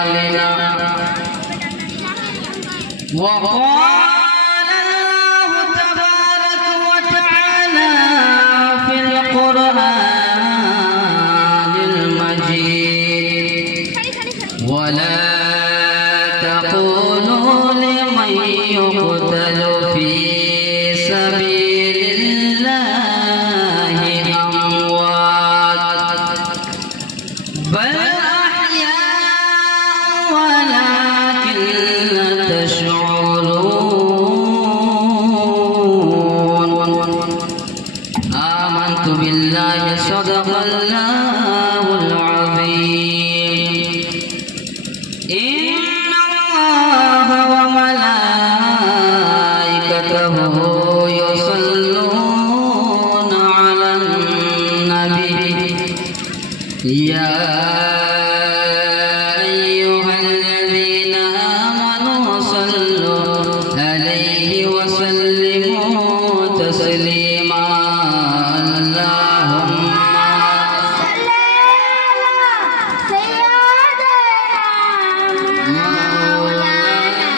أعمالنا وقال الله تبارك وتعالى في القرآن المجيد ولا تقولوا لمن يقتل في سبيل الله أموات بل أحياء ولكن لا تشعرون آمنت بالله صدق الله العظيم إن الله وملائكته يصلون على النبي يا أيها الذين آمنوا صلوا عليه وسلموا تسليما اللهم صل على سيدنا مولانا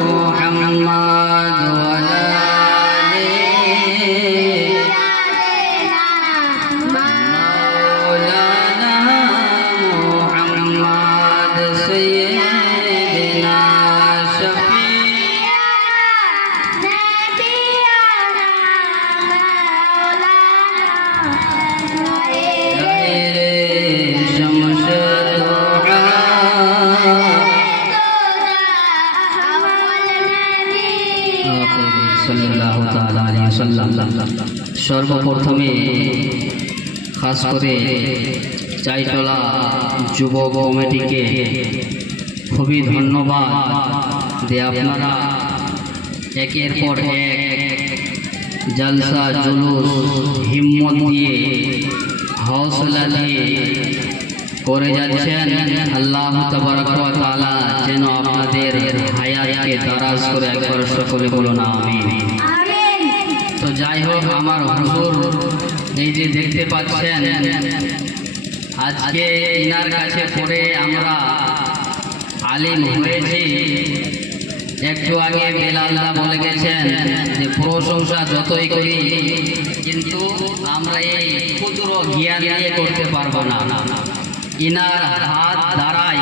محمد وعلى مولانا محمد سيدنا شفيع غير شمس সাল্লাল্লাহু তাআলা আলাইহি ওয়াসাল্লাম। সর্বপ্রথমে খাস করে চাইতলা যুব কমিটিকে খুবই ধন্যবাদ যে আপনারা একের পর এক জলসা জুলুস হিম্মত দিয়ে হৌসলা দিয়ে করে যাচ্ছেন। আল্লাহ তাবারক ওয়া তাআলা যেন আপনাদের হায়াতকে দারাজ করে একবার সকলে বলুন আমিন। তো যাই হোক, আমার হুজুর এই যে দেখতে পাচ্ছেন আজকে ইনার কাছে পড়ে আমরা আলিম হয়েছি। একটু আগে বেলালদা বলে গেছেন যে প্রশংসা যতই করি কিন্তু আমরা এই ক্ষুদ্র জ্ঞান দিয়ে করতে পারবো না। ইনার হাত দ্বারাই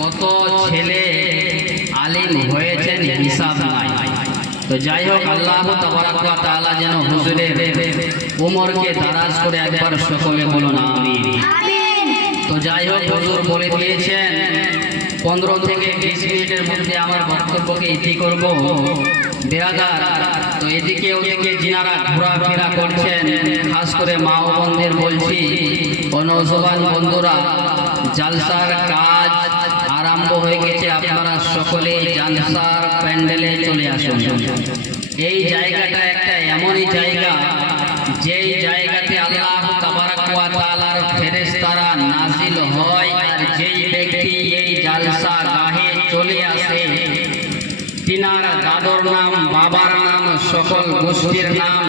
কত ছেলে আলিম হয়েছেন হিসাব নাই। তো যাই হোক, আল্লাহ তাবারক ওয়া তাআলা যেন হুজুরের উমরকে দারাজ করে একবার সকলে বলুন আমিন। তো যাই হোক, হুজুর বলে দিয়েছেন 15 থেকে 20 মিনিটের মধ্যে আমার বক্তব্যকে ইতি করব। বেরাদার, তো এদিকে ওদিকে যিনারা ঘোরাফেরা করছেন, খাস করে মা ও বোনদের বলছি, ও নওজওয়ান বন্ধুরা, জালসার কাজ আরম্ভ হয়ে গেছে। আপনারা সকলেই জালসার প্যান্ডেলে চলে আসুন। এই জায়গাটা একটা এমনই জায়গা যেই জায়গাতে আল্লাহ তাবারক ওয়া তাআলার ফেরেশতারা নাজিল হয়। আর যেই ব্যক্তি এই জালসা গাহে চলে আসে, তিনার দাদর নাম, বাবার নাম, সকল গোষ্ঠীর নাম